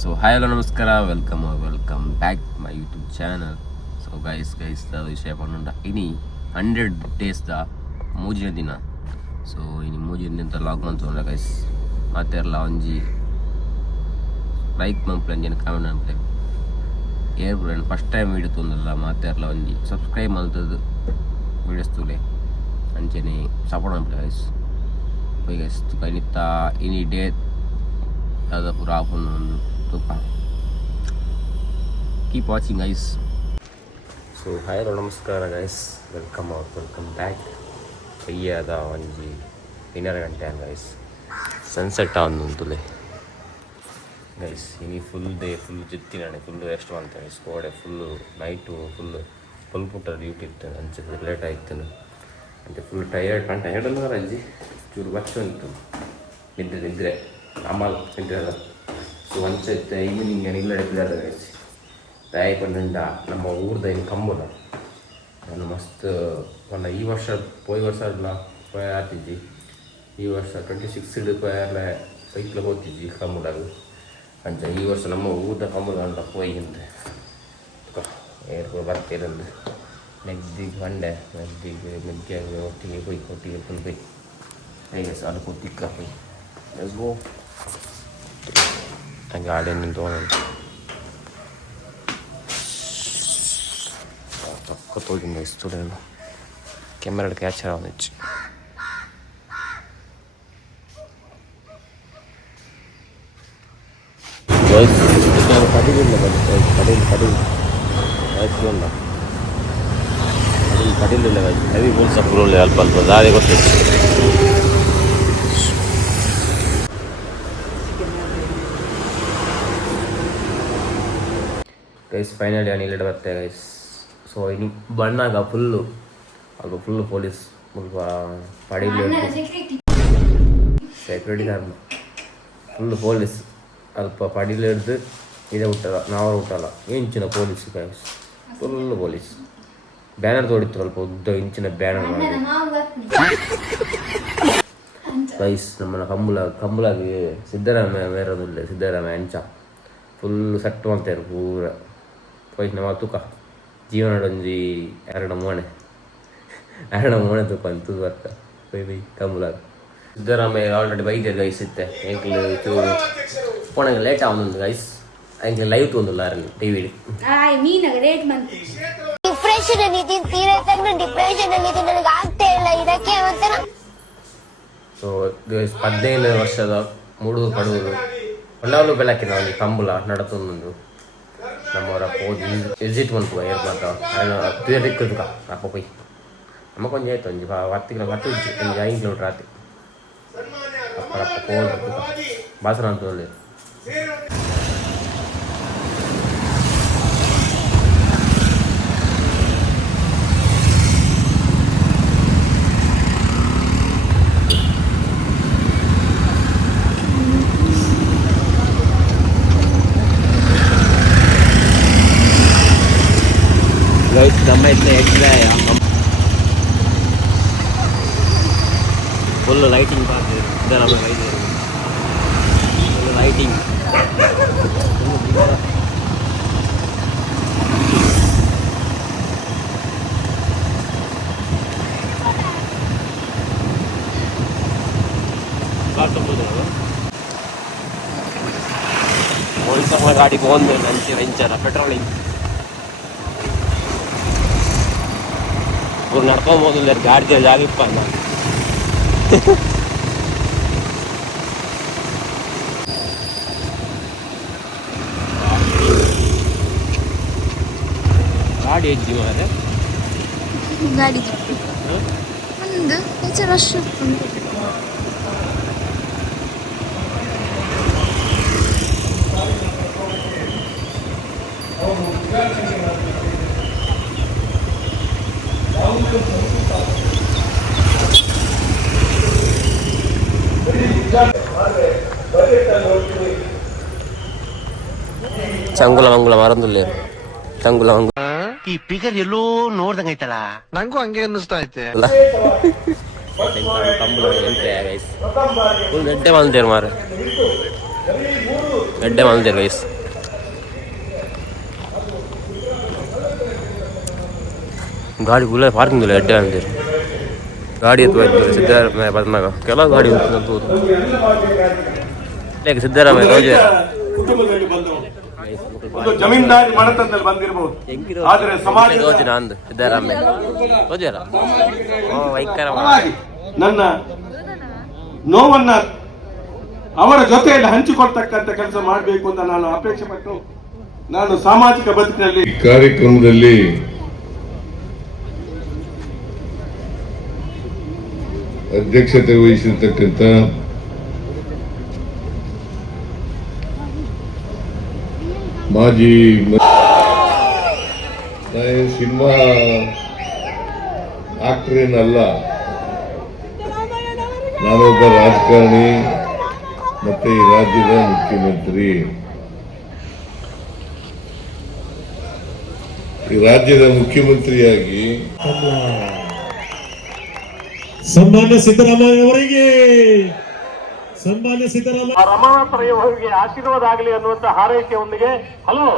So hi hello ನಮಸ್ಕಾರ welcome back my YouTube channel. So guys ವಿಷಯ ಪಂಡ ಇನಿ 100 ಡೇಸ್ದ ಮೂಜಿನ ದಿನ. ಸೊ ಇನಿ ಮೂಜಿನ ದಿನ ಲಾಗ್ ಮಂತೋಲ್ಲ ಗೈಸ್. ಮಾತೆರ್ಲ ಒಂಜಿ ಲೈಕ್ ಮಂಪ್ಲಂಜನ ಕಾಮೆಂಟ್ ಮಂಪ್ಲೆ ಏರ್ಪುರ ಫಸ್ಟ್ ಟೈಮ್ ವೀಡಿಯೋ ತೊಂದಲ್ಲ ಮಾತೆರ್ಲ ಒಂಜಿ ಸಬ್ಸ್ಕ್ರೈಬ್ ಮಲ್ತದ್ದು ವೀಡಿಯೋಸ್ ತುಲೆ ಅಂಚನೆ ಸಪೋರ್ಟ್ ಮಂಪ್ಲೆ ಗೈಸ್. ಪೈ ಗೈಸ್ ತುಕ ಇನಿ ಡೇ ಅದ ಪೂರ ಆಪುಂಡು ಒಂದು ತುಕ keep watching guys. So hi ನಮಸ್ಕಾರ ಗೈಸ್, ವೆಲ್ಕಮ್ ಬ್ಯಾಕ್. ಕೈಯಾದ ಒಂಜಿ 12 ಗಂಟೆ ಗೈಸ್, ಸನ್ಸೆಟ್ ಆವೊಂದುಂತುಲೆ ಗೈಸ್. ಇನಿ ಫುಲ್ ಜಿತ್ತಿನಾನೆ ಫುಲ್ ರೆಸ್ಟ್ ಮಾಡ್ತೇನೆ. ಸ್ಕೋಡೆ ಫುಲ್ಲು ನೈಟು ಫುಲ್ ಪುಟ್ಟ ಡ್ಯೂಟಿ ಇರ್ತೇನೆ ಅಂಚೆ ಲೇಟ್ ಆಯ್ತೇನೆ ಅಂತೆ ಫುಲ್ ಟಯರ್ಡ್ ಅಲ್ಲ ರಂಜಿ ಚೂರು ಬಚ್ಚ ಉಂಟು ನಿದ್ರೆ ಅಮ್ಮಲ್ ನಿದ್ರೆ. ಸೊ ಅಂಚೆ ಈವ್ನಿಂಗ್ ಇಲ್ಲ ಇದ್ದಾರೆ ಗೈಸ್. ದಯ ಪಂಡ ನಮ್ಮ ಊರ್ದ ಇನ್ನು ಕಂಬುಲ ನಾನು ಮಸ್ತ್ ಒಂದು ಈ ವರ್ಷ ವರ್ಷ ಪೋಯ ಆತಿದ್ದಿ. ಈ ವರ್ಷ 26 ಪೋಯರ್ಲ ಬೈಕ್ಲ ಹೋಗ್ತಿದ್ದಿ ಕಂಬುಲಾಗ ಅಂಚ. ಈ ವರ್ಷ ನಮ್ಮ ಊರ್ದ ಕಂಬುಲ ಅಂತ ಪೋಯಿಂತೆ ಏರ್ಕೊಂಡು ಬರ್ತೀರಂದು ನೆಗ್ದಿಗೆ ಬಂಡೆ ಮೆಗ್ಗೆ ಒಟ್ಟಿಗೆ ಫುಲ್ ಬೈ ಹೇಗೆ ಸರ್ ಅದು ಕೂತಿಕ್ಕ ಪೈ ಗೋ ಗಾಡಿ ನಿಂತು ತಕ್ಕೊತ್ತೋಗಿಂದ ಸ್ಟೂಡೆಂಟ್ ಕ್ಯಾಮೆರಾ ಕ್ಯಾಚರ್ ಅವನಿಚ್ಚು. ಕಡಿಲಿಲ್ಲ ಹೆವಿ ಬೋಲ್ಸ್ ಅಪ್ರೂವಲ್ ಅಲ್ಪ ದಾರಿ ಗೊತ್ತಿತ್ತು ಗೈಸ್. ಫೈನಲಿ ಅನಿಲಿಡ ಬರ್ತೇವೆ ಗೈಸ್. ಸೊ ಇನ್ನು ಬಣ್ಣಾಗ ಫುಲ್ಲು ಪೊಲೀಸ್ ಸ್ವಲ್ಪ ಪಡೀಲಿ ಸೆಕ್ಯೂರಿಟಿ ಗಾರ್ಡ್ ಫುಲ್ಲು ಪೊಲೀಸ್ ಅಲ್ಪ ಪಡೀಲಿ ಹಿಡ್ದು ಇದೇ ಹುಟ್ಟಲ್ಲ ನಾವು ಹುಟ್ಟಲ್ಲ ಇಂಚಿನ police guys. Full police banner ತೋಡಿತ್ತು ಸ್ವಲ್ಪ ಉದ್ದ ಇಂಚಿನ ಬ್ಯಾನರ್ ಗೈಸ್. ನಮ್ಮನ್ನ ಕಂಬುಲಾಗಿ ಸಿದ್ದರಾಮಯ್ಯ ಬೇರೋದಿಲ್ಲ, ಸಿದ್ದರಾಮಯ್ಯ ಅಂಚ ಫುಲ್ಲು ಸೆಟ್ ಮಾಡ್ತಾರೆ ಪೂರ ಪೈಸ್. ನಮ್ಮ ತುಕ ಜೀವನಡೊಂಜಿ 2 ಮೋಣೆ ತುಕ ಅಂತ ಬರ್ತ by ಕಂಬುಲಾಗ Siddaramaiah already Baidya guys ಇತ್ತೆ ಎಂಕ್ಲು ಚೂರು ಪೋಣಗೆ ಲೇಟ್ ಆವೊಂದು ಗೈಸ್. ಎಂಕ್ಲು ಲೈವ್ ತೊಂದಿಲ್ಲ ಟಿವಿ ಡಿಪ್ರೆಷನ್ ನನಗೆ ಆಗ್ತಾ ಇಲ್ಲ ಇದಕ್ಕೆ ಮತ್ತೆ. ಸೊ 15 ವರ್ಷದ ಮೂಡು ಪಡುವುದು ಒಳ್ಳಾಲು ಬೆಳಕಿನ ಒಂದು ಕಂಬುಲ ನಡತೊಂದು ನಮ್ಮವರ ಹೋಗಿ ವಿಸಿಟ್ ಮಾಡ್ತೀವಿ ಏರ್ಪಾಟ ತುಕ ಅಪ್ಪ ಪೈ ನಮ್ಮ ಕೊಂಚ ಆಯ್ತು ಒಂಜಿ 10 ಕಿಲೋಮೀಟರ್ ಆತಿ ಅಪ್ಪ ಹೋಗಿ ಬಾಸರ ಅಂತ ಒಳ್ಳೆ. Guys, damai itu extra ya. Full lighting pak, dalam lighting. Full lighting. Kartu pun ada. Polis sama gadi bond nanti petrolling. ಇವ್ರು ನಡ್ಕೊಂಬೋದಿಲ್ಲ ಗಾಡಿ ಜಾಗಿಪ್ಪ ಗಾಡಿ ಹೆಜ್ಜಿ ಮಾರೆ ಗಾಡಿ ಒಂದು ಹೆಚ್ಚು ರಶ್ ಉಂಟು. ಚಂಗುಲ ಮರಂದುಲ್ಲೇ ಚಂಗುಲ ಈ ಪಿಗರ್ ಎಲ್ಲೋ ನೋಡ್ದಂಗೈತಲ್ಲ ನಂಗೂ ಹಂಗೆ ಅನ್ನಿಸ್ತಾ ಐತೆ. ಕಂಬಳ ಎಂಟ್ರಿ ಫುಲ್ ರೆಡ್ಡೆ ಬಂದೇರು ಮಾರ ಎಡ್ಡೆ ಮಲ್ದಿರ ಗೈಸ್. ಗಾಡಿ ಫುಲ್ಲ ಪಾರ್ಕಿಂಗ್ ಇಲ್ಲ, ಎಡ್ಡೆ ಅಂತೀರಿ. ಗಾಡಿ ಎತ್ತು ಹೋಯ್ತು ಸಿದ್ದರಾಮಯ್ಯ ಬಂದಾಗ ಕೆಲವು ಗಾಡಿ ಹೋಗ್ತದೆ. ಸಿದ್ದರಾಮಯ್ಯ ರೋಜೆ ಜಮೀನ್ದಾರಿ ಮನೆತನದಲ್ಲಿ ಬಂದಿರಬಹುದು, ಆದರೆ ಸಮಾಜ ರೋಜಿನ ಅಂದು ಸಿದ್ದರಾಮಯ್ಯ ರೋಜರ ವೈಕರ ನನ್ನ ನೋವನ್ನ ಅವರ ಜೊತೆಯಲ್ಲಿ ಹಂಚಿಕೊಳ್ತಕ್ಕಂಥ ಕೆಲಸ ಮಾಡಬೇಕು ಅಂತ ನಾನು ಅಪೇಕ್ಷೆ ಪಟ್ಟು ನಾನು ಸಾಮಾಜಿಕ ಬದುಕಿನಲ್ಲಿ ಕಾರ್ಯಕ್ರಮದಲ್ಲಿ ಅಧ್ಯಕ್ಷತೆ ವಹಿಸಿರ್ತಕ್ಕಂಥ ಮಾಜಿ ಸಿನಿಮಾ ಆಕ್ಟರೇನಲ್ಲ, ನಾನೊಬ್ಬ ರಾಜಕಾರಣಿ ಮತ್ತೆ ಈ ರಾಜ್ಯದ ಮುಖ್ಯಮಂತ್ರಿ. ಈ ರಾಜ್ಯದ ಮುಖ್ಯಮಂತ್ರಿಯಾಗಿ ಸನ್ಮಾನ್ಯ ಸಿದ್ದರಾಮಯ್ಯ ಅವರಿಗೆ, ಸನ್ಮಾನ್ಯ ಸಿದ್ದರಾಮಯ್ಯ ರಮಣಾಪುರಿಗೆ ಆಶೀರ್ವಾದ ಆಗಲಿ ಅನ್ನುವಂತ ಹಾರೈಕೆಯೊಂದಿಗೆ ಹಲೋ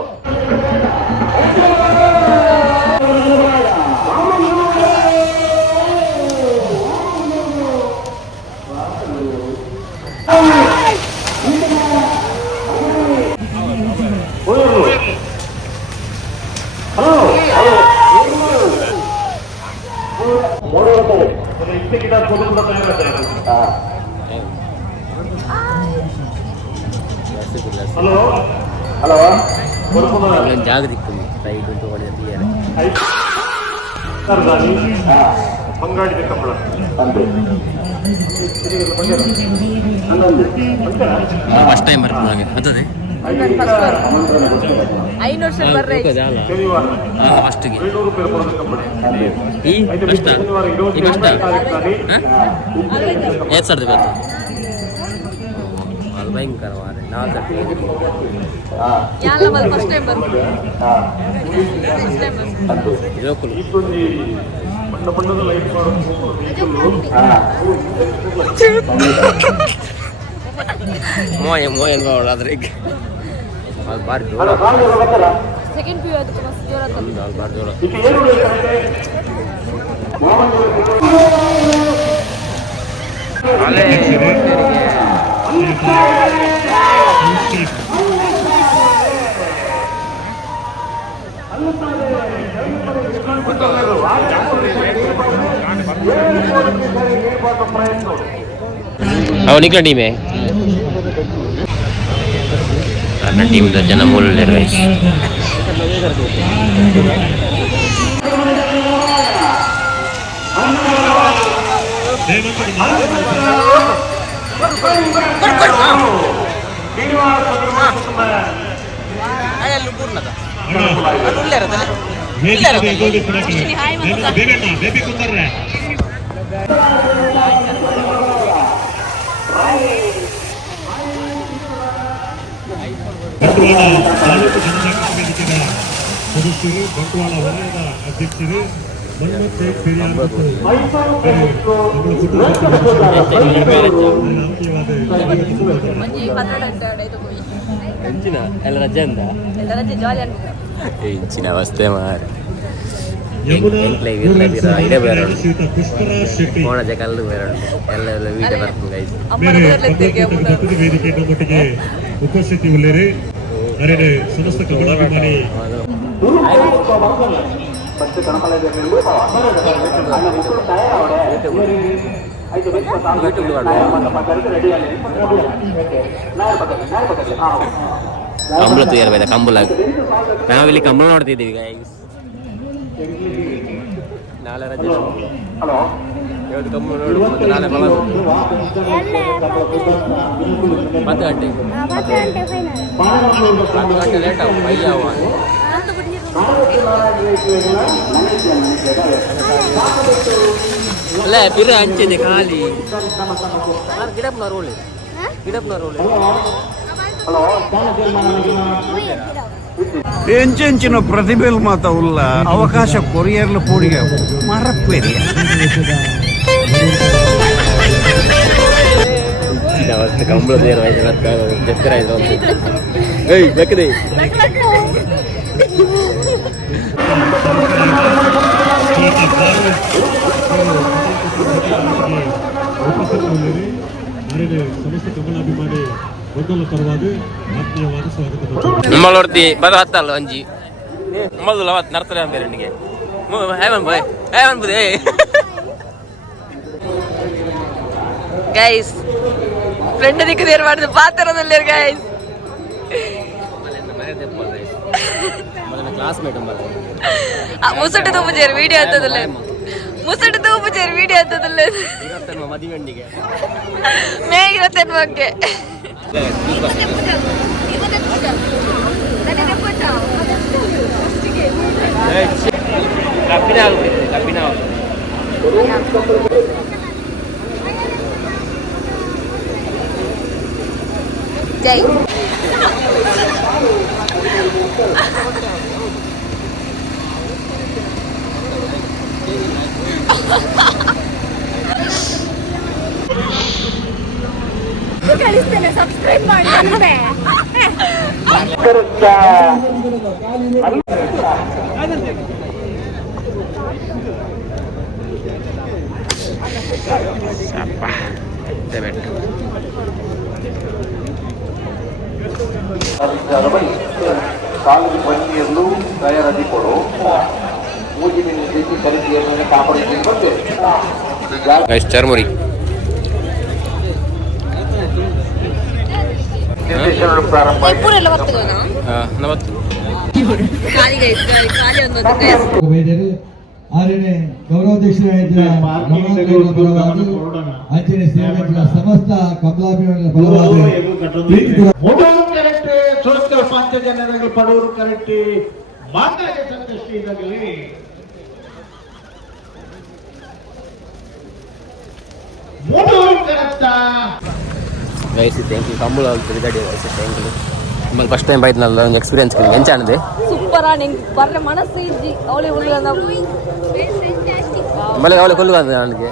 ಜಾಗರಿಕ್ಕು ರೈಟ್ ಉಂಟು ಹೊಡೆದಿದ್ದಾರೆ. ಬಂಗಾಡಿ ಕಂಬಳ ಫಸ್ಟ್ ಟೈಮ್ ಬರ್ತದೆ ಬರ್ತದೆ ಫಸ್ಟ್ಗೆ ಈ ಕಷ್ಟ ಈ ಕಷ್ಟ ಏತ್ ಸರ್ದು ಗೊತ್ತು ಅದು ಭಯಂಕರವಾದ ಮೋಯ ಮೋಯ ಆದ್ರೆ ಅದು ಬಾರಿ ಜೋರ ಸೆಕೆಂಡ್ ಪಿ ಯು ಅದಕ್ಕೆ ಮಸ್ತ್ ಜೋರ ಅದು ಬಾರಿ ಜೋರ. ಅಲ್ಲೇ निकला टीम है karena tim udah jana mulai guys. Bantwal taluk ಜನಜಾಗೃತಿ ವೇದಿಕೆಯ ಸದಸ್ಯರು, ಬಂಟ್ವಾಳ ವಲಯದ ಅಧ್ಯಕ್ಷರು ಮನ್ಮಥ್ ಶೇಖ್ ಪೆರಿಯಾರ್ ಮತ್ತು ಇಂಚಿನ ಅವಸ್ಥೆ ಮಾರು ಪುಷ್ಪರಾಜ್ ಶೆಟ್ಟಿ ವೇದಿಕೆಯ ಮಟ್ಟಿಗೆ ಉಪಸ್ಥಿತಿ ಉಳ್ಳೇರಿ ಅರೆ ಸಮಸ್ತ ಕನ್ನಡಾಭಿಮಾನಿ ಕಂಬಳ ತಯಾರ ಕಂಬಳ ನಾವಿಲ್ಲಿ ಕಂಬಳ ನೋಡ್ತಿದ್ದೀವಿ ಗೈಸ್. ನಾಳೆ ರಜೆ ಇವತ್ತು ಕಂಬಳ ನೋಡು, ನಾಳೆ ಮಲಗು 10 ಗಂಟೆಗೆ 10 ಗಂಟೆ ಲೇಟ್ ಆಗ ಅಯ್ಯವ ಅಲ್ಲ ಬಿರ ಹಂಚಿದೆ ಖಾಲಿ ಗಿಡಪ್ನ ರೋಳಿ ಎಂಚೆಂಚಿನ ಪ್ರತಿಭೆಲ್ ಮಾತ ಉಲ್ಲ ಅವಕಾಶ ಕೊರಿಯರ್ಲು ಪೋಡಿಗೆ ಮರಪ್ಪೇರಿ ಕಂಬಳ ಜತ್ರ ಏಯ್ ಬೇಕದೆ ಸಮಸ್ತ ಕಮಲಾಭಿಮಾನಿ ಒಂದಲ್ಲ ತರವಾದ ಆತ್ಮೀಯವಾದ ಸ್ವಾಗತ. ನಿಮ್ಮಲ್ಲೊಡ್ತಿ ಬದ ಹತ್ತಲ್ಲ ಅಂಜಿ ಮೊದಲು ಅವತ್ತು ನರ್ತಾರೆ ಬೇರೆ ನನಗೆ ಹೇವನ್ ಬಾಯ್ ಹೇವನ್ ಬುದೇ ಗೈಸ್ ಫ್ರೆಂಡ್ ದಿಕ್ಕದೇರು ಮಾಡಿದ್ರು ಪಾತ್ರದಲ್ಲಿ ಗೈಸ್ ಕ್ಲಾಸ್ಮೇಟ್ ಮುಸಟು ತೂಪುಜೇರು ವಿಡಿಯೋ ಹತ್ತದಲ್ಲ ಮುಸಟು ತೂಪುಜೇರು ವಿಡಿಯೋ ಹತ್ತದಲ್ಲ ಮದುವೆಂಡಿಗೆ ಮೇ 21ಕ್ಕೆ ಕಬ್ಬಿನ ಜೈ ಕಳಿಸ್ತೇನೆ ಸಬ್ಸ್ಕ್ರೈಬ್ ಮಾಡಿ ಅಂತೆ ಕಾಲು ಬಂಡಿಯಲ್ಲೂ ತಯಾರಾಗಿ ಕೊಡು ಮೂಗಿನ ರೀತಿ ಖರೀದಿಯನ್ನು ಕಾಪಾಡಿಕೊಂಡು ಚರ್ಮುರಿ ನಿರ್ದೇಶನಗಳು ಪ್ರಾರಂಭ ಪೂರೆಲ್ಲ ಹೋಗ್ತದೋನಾ ಖಾಲಿ ಗೈಸ್ ಖಾಲಿ ಒಂದು ವೈದ್ಯರು 6ನೇ ಗೌರವಾಧ್ಯಕ್ಷರಾಗಿದ್ದ ಪರವಾಗಿ ಅಂಚನೆ ಸೇವೆಗಳ ಸಮಸ್ತ ಕಮಲಾಭಿಮಾನಿಗಳ ಪರವಾಗಿ ಸ್ವಚ್ಛ ಪಂಚಜನ್ಯಗಳು ಪಡೋರು ಕರೆಕ್ಟಿ ಮಾತಾಡ ದೃಷ್ಟಿಯಿಂದಾಗಲಿ ಗೈಸ್ ಥ್ಯಾಂಕ್ ಯು ಕಂಬಳ ತಿರುಗಾಡಿ ಗೈಸ್ ಥ್ಯಾಂಕ್ ಯು ನಿಮ್ಮಲ್ಲಿ ಫಸ್ಟ್ ಟೈಮ್ ಆಯ್ತು ಒಂದು ಎಕ್ಸ್ಪೀರಿಯನ್ಸ್ ಎಂಚಾನದೆ ಸೂಪರ್ ನಿಂಗೆ ಬರ್ರೆ ಮನಸ್ಸು ಇಜ್ಜಿ ಅವಳಿ ಉಳ್ಳ ಮಳೆ ಅವಳೆ ಕೊಲ್ಲು ನನಗೆ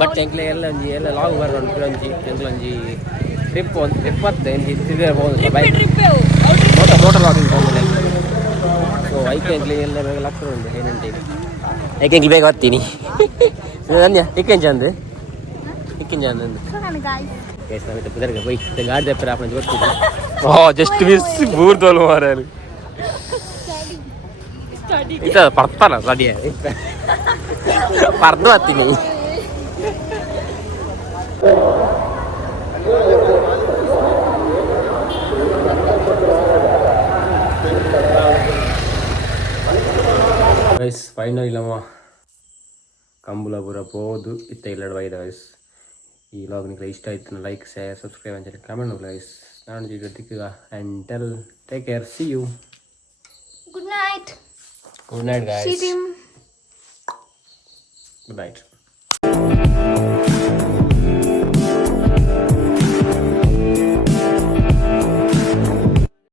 ಬಟ್ ಎಂಕ್ಲೆ ಎಲ್ಲ ಒಂಜಿ ಎಲ್ಲ ಲಾಂಗ್ ಬರೋಣ ಒಂಜಿ ಎಂಕ್ಲೊಂಜಿ ಟ್ರಿಪ್ ಒಂದು ಟ್ರಿಪ್ ಎಂಜಿ ತಿರುಗಬಹುದು ಬೈಕ್ ಮೋಟರ್ ಲಾಗಿಂಗ್ ಹೋಗಲ್ಲ ಸೊ ಐಕೆ ಎಂಕ್ಲೆ ಎಲ್ಲ ಬೇಗ ಲಕ್ಷ ಉಂಟು ಏನಂಟೆ ಐಕೆ ಎಂಕ್ಲೆ ಬೇಗ ಬರ್ತೀನಿ ನಂದ್ಯ ಇಕ್ಕೆಂಚ ಅಂದು ಇಕ್ಕಿಂಚ ಅಂದು ಗೈಸ್ ನಾವಿತ್ತು ಪುದರ್ಗೆ ಬೈ ಗಾಡಿ ದಪ್ಪರ ಆಪಣ ಗೊತ್ತಿಲ್ಲ ಜಸ್ಟ್ ಮಿಸ್ ಬೂರ್ದೋಲು ಮಾರಾಯರು ಇತ ಪರ್ತಾನ ಸಡಿಯ ಪರ್ದು ಹತ್ತೀನಿ ಗೈಸ್ ಫೈನಲ್ ನಮ್ಮ ಕಂಬುಲಾಪುರ ಹೋದು ಇತ್ತ ಇಲ್ಲಡ ಬೈದ ಗೈಸ್ ಈ ಲಾಗ್ ನಿಮಗೆ ಇಷ್ಟ ಆಯ್ತು ಲೈಕ್ ಶೇರ್ ಸಬ್ಸ್ಕ್ರೈಬ್ ಅಂತ ಹೇಳಿ ಕಮೆಂಟ್ ಮಾಡಿ ಗೈಸ್ ನಾನು ಜೊತೆಗೆ and take care see you good night good night guys good night